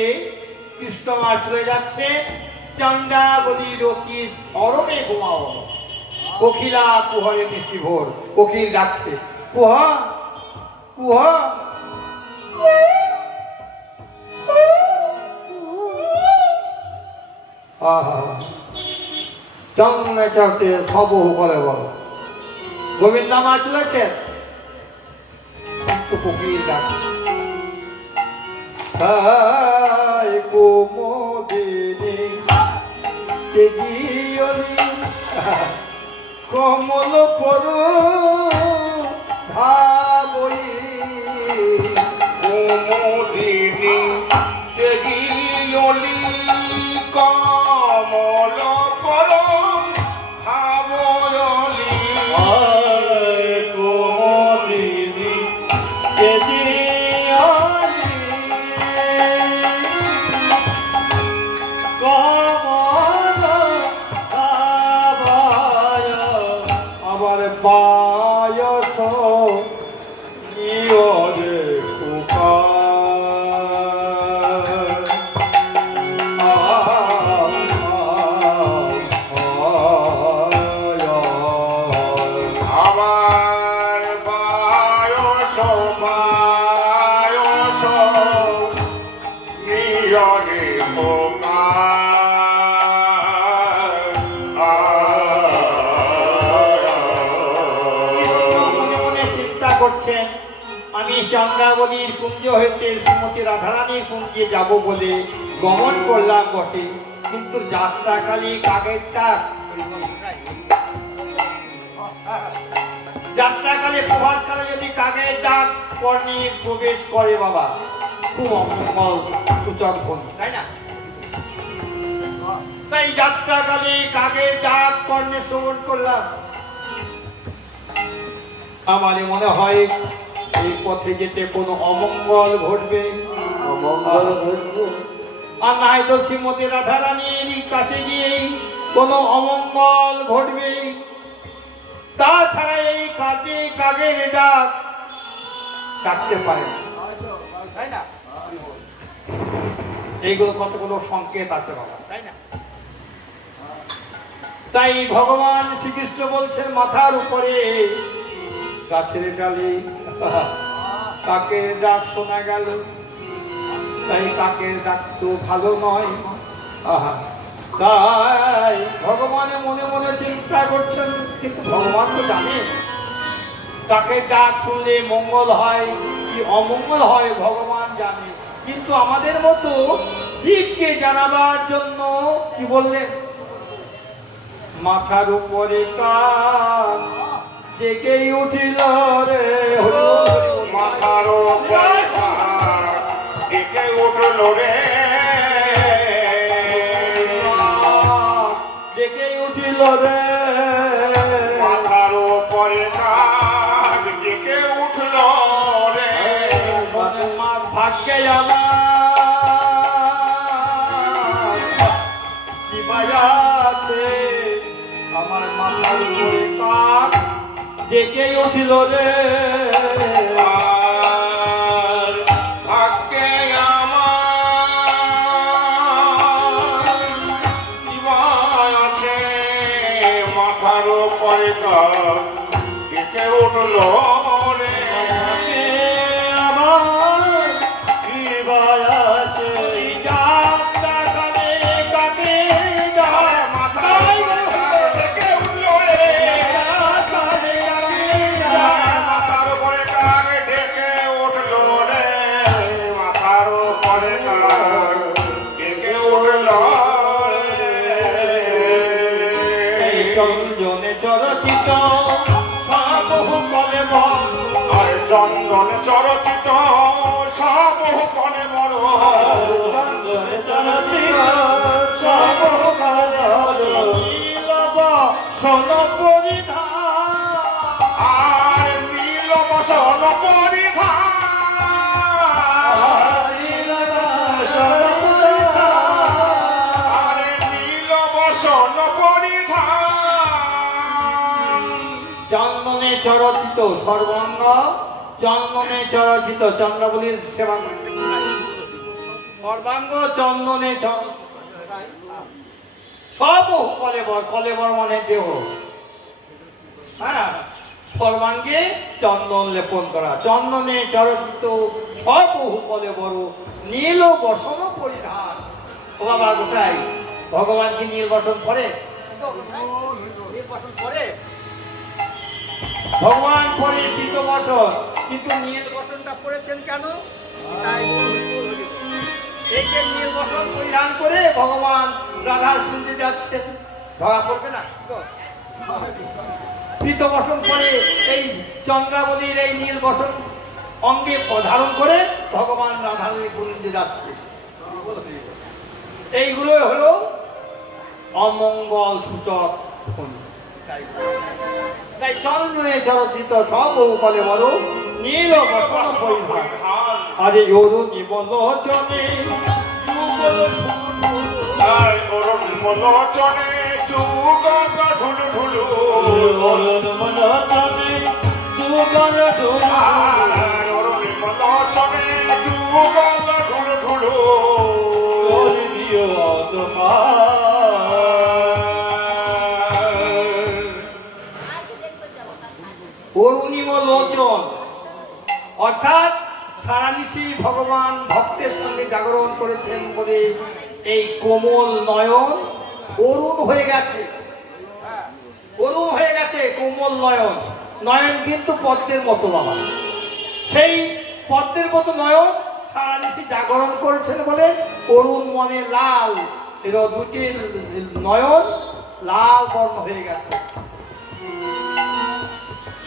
কৃষ্ণমার চলে যাচ্ছে। চন্দ্রাবলীর অতি স্মরণে ঘুমাও। কোকিলা কুহরে মিষ্টি ভোর, কোকিল ডাকছে, কুহা কুহা। চন্দ্রে চড়তে সব বলে বলো গোবিন্দ মা চলেছেন। কোকিল ডাকছে, কুমোদিনী কমল পর ভাবই কুমুদিনী তেগিয়লি কমল পর ভাবয়লি কুমোদিনী আবার পায়স নিয়রে আমার বায়স বায়স নিয়রে করছেন, আমি চন্দ্রাবলীর কুঞ্জ হইতে শ্রীমতী রাধারানীর কুঞ্জে যাব বলে গমন করলাম বটে, কিন্তু যাত্রাকালী কাকের ডাক, যাত্রাকালে প্রভাতকালে যদি কাকের ডাক কর্ণে প্রবেশ করে বাবা, খুব অমঙ্গল সূচক ধ্বনি, তাই না? তাই যাত্রাকালে কাকের ডাক কর্ণে শ্রবণ করলাম, আমার মনে হয় এই পথে যেতে কোনো অমঙ্গল ঘটবে, অমঙ্গল ঘটবে। আর নাই তো শ্রীমতী রাধারানীর কাছে গিয়েই কোনো অমঙ্গল ঘটবে। তাছাড়া এই কাকে কাকের ডাক ডাকতে পারে না, তাই না? এইগুলো কতগুলো সংকেত আছে বাবা, তাই না? তাই ভগবান শ্রীকৃষ্ণ বলছেন মাথার উপরে গাছের ডালে কাকের ডাক শোনা গেল, তাই কাকের ডাক তো ভালো নয়। আহা, তাই ভগবানে মনে মনে চিন্তা করছেন, কিন্তু ভগবান তো জানে কাকের ডাক শুনলে মঙ্গল হয় কি অমঙ্গল হয়, ভগবান জানে। কিন্তু আমাদের মতো জীবকে জানাবার জন্য কি বললেন, মাথার উপরে কাক ডেকে উঠিল রে, মাথার উপরে কাক ডেকে উঠল রে, ডেকে উঠিল রে, মাথার উপরে কাক ডেকে উঠল রে। মনে মা ভাগ্যে আমার কি বাজা আছে, আমার মাথার উপরে কাক ডেকে উঠিল রে। আর ভাগ্যে আমার জীবন আছে, মাথার উপরে কাক ডেকে উঠল রে। আমার কি বাজা আছে, যাত্রাকালে কাকে ডাক, মাথার উপরে কাক ডেকে উঠল রে। যাত্রাকালে কাকে ডাক, মাথার উপরে কাক ডেকে উঠল রে, মাথার উপরে কাক ডেকে উঠল এই রে। চন্দনে চরচিত সাবহু কলে বল, আর চন্দন চরচিত সব কনে বড়, চন্দনে চরচিত সাবহু কলে বল, নীলব সোন পরিধান, আর নীল বসন পরিধান, নীলব সোন পরিধান, আর নীল বসন পরিধান। চন্দনে চরচিত সর্বাঙ্গ, চন্দনে চরচিত চন্দ্রবলীর সেবা করতে, সর্বাঙ্গ চন্দনে চরচিত, সব কলেবর, কলেবর মানে দেহ, হ্যাঁ, সর্বাঙ্গে চন্দন লেপন করা, চন্দনে চরচিত সব কলেবর, নীল বসন পরিধান। ও বাবা গোসাই, ভগবান কি নীল বসন করে? নীল বসন করে? ভগবান পরে পীত বসন, কিন্তু নীল বসনটা পড়েছেন কেন? তাই এই যে নীল বসন পরিধান করে ভগবান রাধার শুনতে যাচ্ছেন, ধরা পড়বে না? পীত বসন করে এই চন্দ্রাবলীর এই নীল বসন অঙ্গে ধারণ করে ভগবান রাধার কুঞ্জে যাচ্ছে। এইগুলো হলো অমঙ্গল সূচক ধ্বনি। তাই চন্দ্রে চরচিত সব কলে বড় নীল বসন পরিধান, আরে ওরু নিবলোচনে আর অরুণ মলোচনে যুগল ঢুলু ঢুলু, অরুণ মলোচনে যুগল ঢুলু, আর অরুণ মলোচনে যুগল ঢুলু ঢুলু। দিও অরুণিম লোচন, অর্থাৎ সারানিশি ভগবান ভক্তের সঙ্গে জাগরণ করেছেন বলে এই কোমল নয়ন অরুণ হয়ে গেছে, অরুণ হয়ে গেছে কোমল নয়ন। নয়ন কিন্তু পদ্মের মতো বাবা, সেই পদ্মের মতো নয়ন সারানিশি জাগরণ করেছেন বলে অরুণ মনে লাল, এর দুটি নয়ন লাল বর্ণ হয়ে গেছে।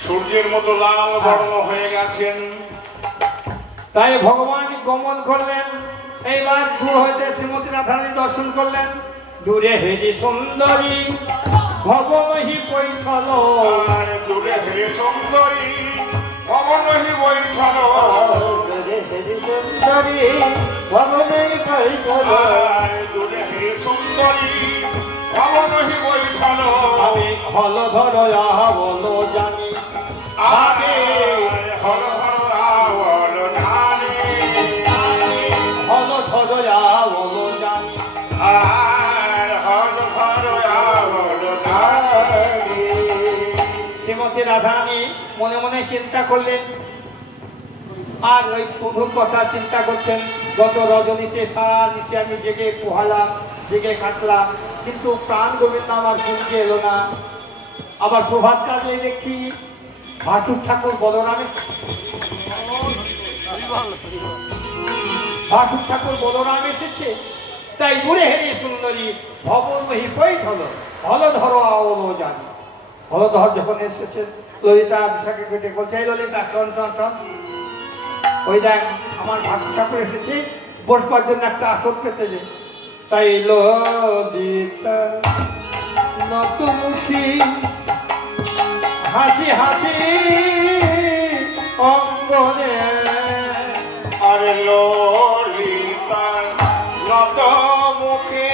সূর্যের মতো লাল বর্ণ হয়ে গেছেন। তাই ভগবান গমন করলেন। এইবার দূর হইতে শ্রীমতী রাধারানী দর্শন করলেন। দূরে হেরি সুন্দরী ভবনহি পৈঠল, আর দূরে হেরে সুন্দরী ভবনহি বৈঠল, হরে হরি সুন্দরী ভবনে কৈশল, আর দূরে হেরে সুন্দরী ভবনহি বৈঠল, আমি হল ধর বলো জানি, আরে হর হর আওয়াল নানি, হল ধর বলো জানি। আর হর হর আওয়াল নানি। শ্রীমতী রাধারানী মনে মনে চিন্তা করলেন, আর ওই প্রভুর কথা চিন্তা করছেন। গত রজনীতে সারা নিচে আমি জেগে পোহালাম, জেগে কাটলাম, কিন্তু প্রাণ গোবিন্দ আমার কুঞ্জে এলো না। আবার প্রভাত কাজে দেখছি ভাটুর ঠাকুর বলরামের, ভাটুর ঠাকুর বলরাম এসেছে। তাই দূরে হেরি সুন্দরী ভবনহি পৈঠল, হলধর আওলো জানি। হলধর যখন এসেছেন, ললিতা বিশাখে কেটে বলছে, এই ললিতা শোন শোন শোন, ওই দেখ আমার ভাটুর ঠাকুর এসেছে, বসবার জন্য একটা আসর পেতে যে। তাই ললিতা নতমুখী হাসি হাসি অঙ্গনে, আরে ললিতা নত মুখে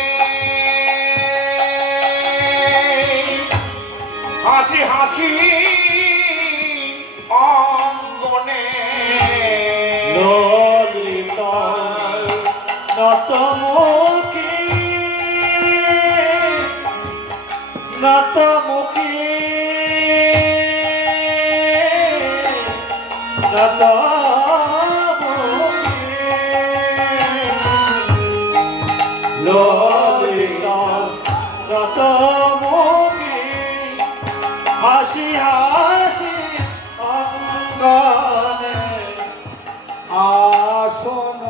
হাসি হাসি অঙ্গনে, ললিতা নতমুখী নতমুখী নতমুখী, ললিতা নতমুখী হাসি হাসি অঙ্গনে, আসন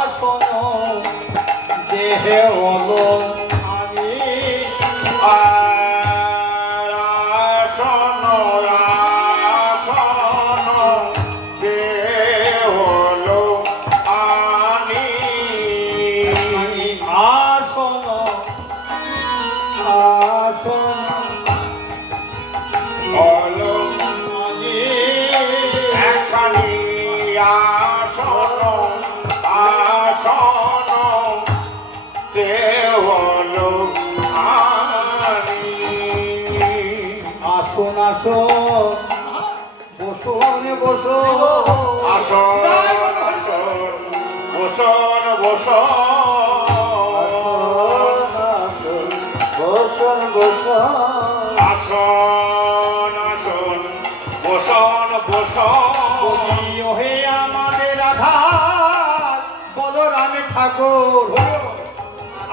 আসন দেহে হলো আমি, আর আসন আসন দেহলো আনি, আসন আসন হলো আমি, একখানি আসন আসন দেহলো আনি। আসন আসন বসন বসন, আসন আসন বসন বসন, বসন বসন, আসন আসন বসন বসন, বলি ওহে আমাদের আধার বলরামে ঠাকুর,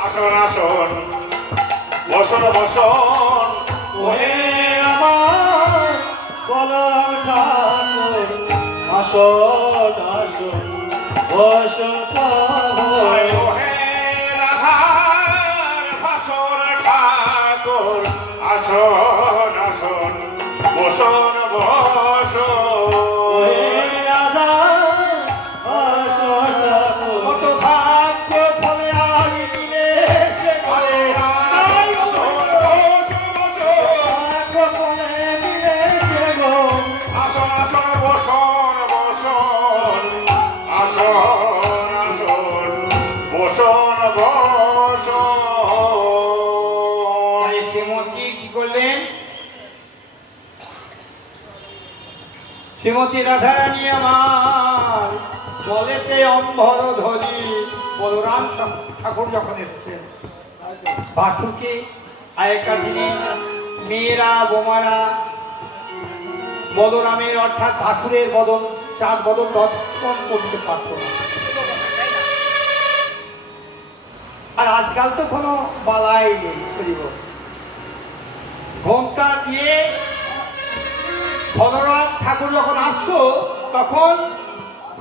আসন আসন বসন বসন, ওহে আমার বলরাম ঠাকুর, আসন আসন বসন, হে রাধার ভাসর ঠাকুর, আসন আসন বসন বসন, রাধা আসন ঠাকুর, কত ভাগ্য ফলে আমি দিলে সে ঘরে, তাই বসন ভাগ্য ফলে দিলে সে গো। আসন আসন বসন বসন, আসন আসন বসন বসন। তাই শ্রীমতী কি করলেন? শ্রীমতী রাধারানী আমার বলেতে অম্বর ধরি বলরাম ঠাকুর যখন এসেছেন, বাসুকে আগেকার দিনে মেয়েরা বোমারা বলরামের অর্থাৎ ভাসুরের বদন, চাঁদ বদন দর্শন করতে পারত না। আর আজকাল তো কোনো বালাই নেই, বুঝিব ঘোমটা দিয়ে বলরাম ঠাকুর যখন আসছো তখন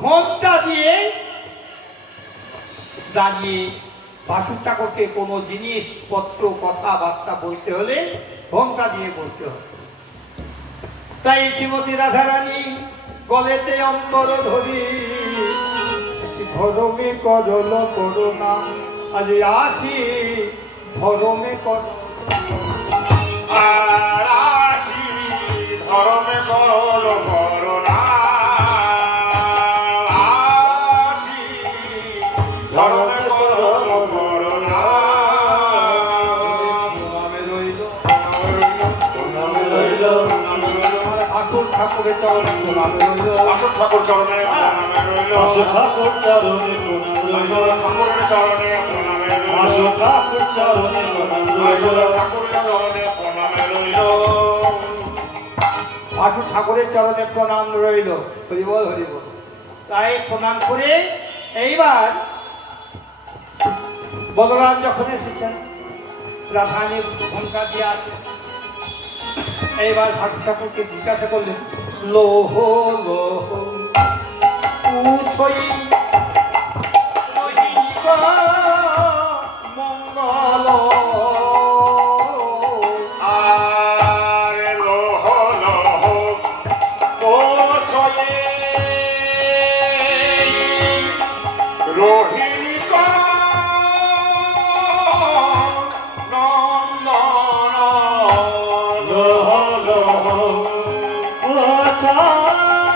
ঘোমটা দিয়ে দাঁড়িয়ে বাসুর ঠাকুরকে কোনো জিনিসপত্র কথাবার্তা বলতে হলে ঘোমটা দিয়ে বলতে হবে। তাই শ্রীমতী রাধারানী গলেতে অম্বর ধরি ধরমে করল করুণা, আজ আসি ধরমে কর আর আসি ধর্মে করল করুণা, আসি ধর্মে করল করুণা। নামে রইল নামে রইল আসল ঠাকুরের চরণে নামে রইল আসল ঠাকুর চরণে নামে রইল, আসো ঠাকুর চরণে প্রণাম রইল, ঠাকুরের চরণে নামে আসো রইল, ঠাকুর চরণে প্রণাম রইল, ঠাকুরের চরণে নামে রইল। আসল ঠাকুরের চরণে প্রণাম রইল। হরিবল হরিবল। তাই প্রণাম করে এইবার বলরাম যখন এসেছেন রাধারানীর ভূমিকা দিয়ে আছে, এইবার ঠাকুর ঠাকুরকে জিজ্ঞাসা করলেন, লোহ লোহ উছই মঙ্গল আর লোহ লোহ পৌঁছয়ে রোহিণী নন্দন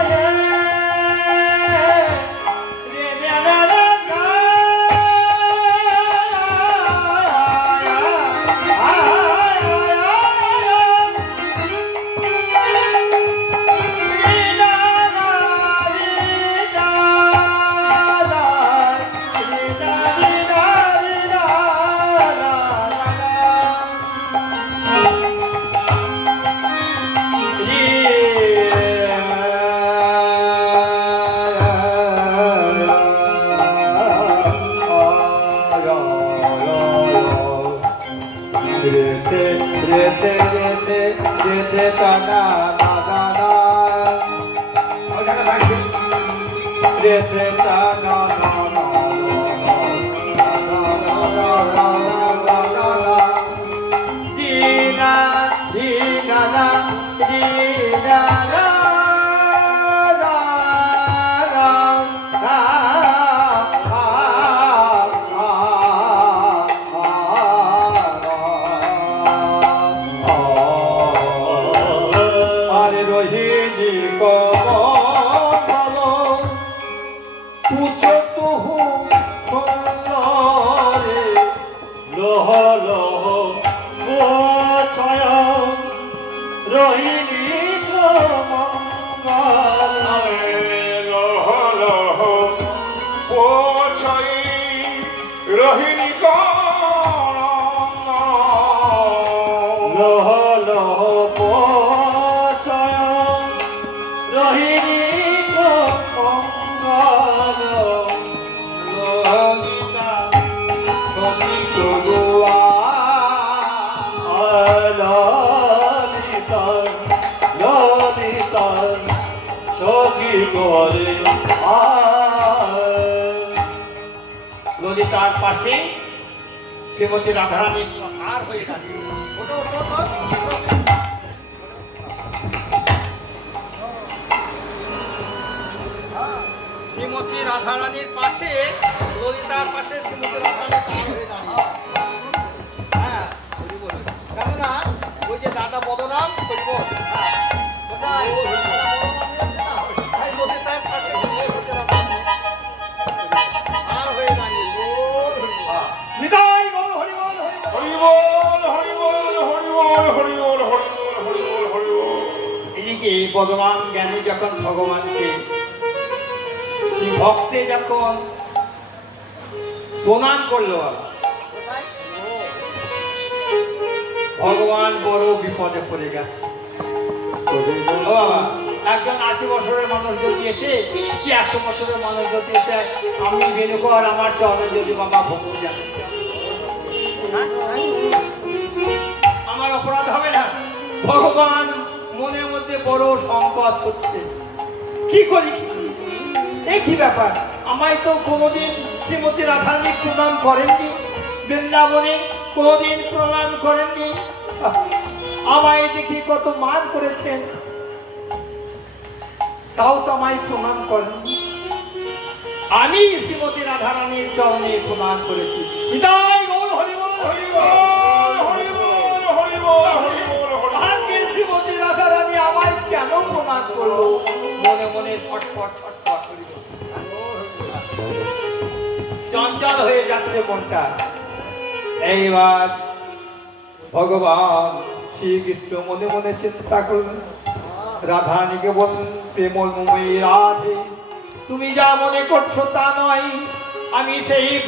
লোহ লোহ পছায়ে আরে রোহিণী কমল পুছ তুহু সুন্দরে লোহ লোহ পছায় রোহিণী মঙ্গল লোহ লোহ পৌঁছই রোহিণী লোহ লোহ পছায় রোহিণী মঙ্গল ললিতা কবি তরুয়া ললিতা ললিতা সখী করে ললিতার পাশে শ্রীমতী রাধারানী আর হয়ে দাঁড়িয়ে ওঠো, ওঠো, ওঠো, ওঠো। শ্রীমতী রাধারানীর পাশে ললিতার পাশে শ্রীমতী রাধারানী হয়ে দাঁড়িয়ে। হ্যাঁ, হরি বল। কেননা ওই যে দাদা বদনাম হরি বল। হ্যাঁ, কোথায়? দাদা বদনাম রয়েছে না? তাই ললিতার পাশে শ্রীমতী রাধারানী আর হয়ে দাঁড়িয়ে। বল, হরি বল। নিতাই গৌর হরি বল, হরি বল। হরি বল হরি বল হরি বল হরি বল হরি বল হরি বল। এদিকে বদনাম জ্ঞানী যখন ভগবানকে শ্রী ভক্তে যখন প্রণাম করলো বাবা, ভগবান বড় বিপদে পড়ে গেছে। ও বাবা, একজন 80 বছরের মানুষ যদি এসে কি 100 বছরের মানুষ যদি এসে আমি বেনুকর আমার চলে যদি বাবা ভোগ যাবে, আমার অপরাধ হবে না? ভগবান মনের মধ্যে বড় সংকট হচ্ছে, কি করি কি করি? এই কি ব্যাপার? আমায় তো কোনোদিন শ্রীমতী রাধারানী প্রণাম করেননি, বৃন্দাবনে কোনদিন প্রণাম করেননি, আমায় দেখি কত মান করেছেন, তাও তো আমায় প্রণাম করেননি। আমি শ্রীমতী রাধারানীর চরণে প্রণাম করেছি। বিদায় গৌর হরি বল, হরি বল, হরি বল, হরি বল, হরি বল, হরি বল। আজকে শ্রীমতী রাধারানী আমায় কেন প্রণাম করলো? মনে মনে ছটফট ছটফট করি, চঞ্চল হয়ে যাচ্ছে মনটা। এইবার ভগবান শ্রীকৃষ্ণ মনে মনে চিন্তা করলেন, রাধারানীকে বললেন, প্রেমময়ী রাধে, তুমি যা মনে করছো তা নয়, আমি সেই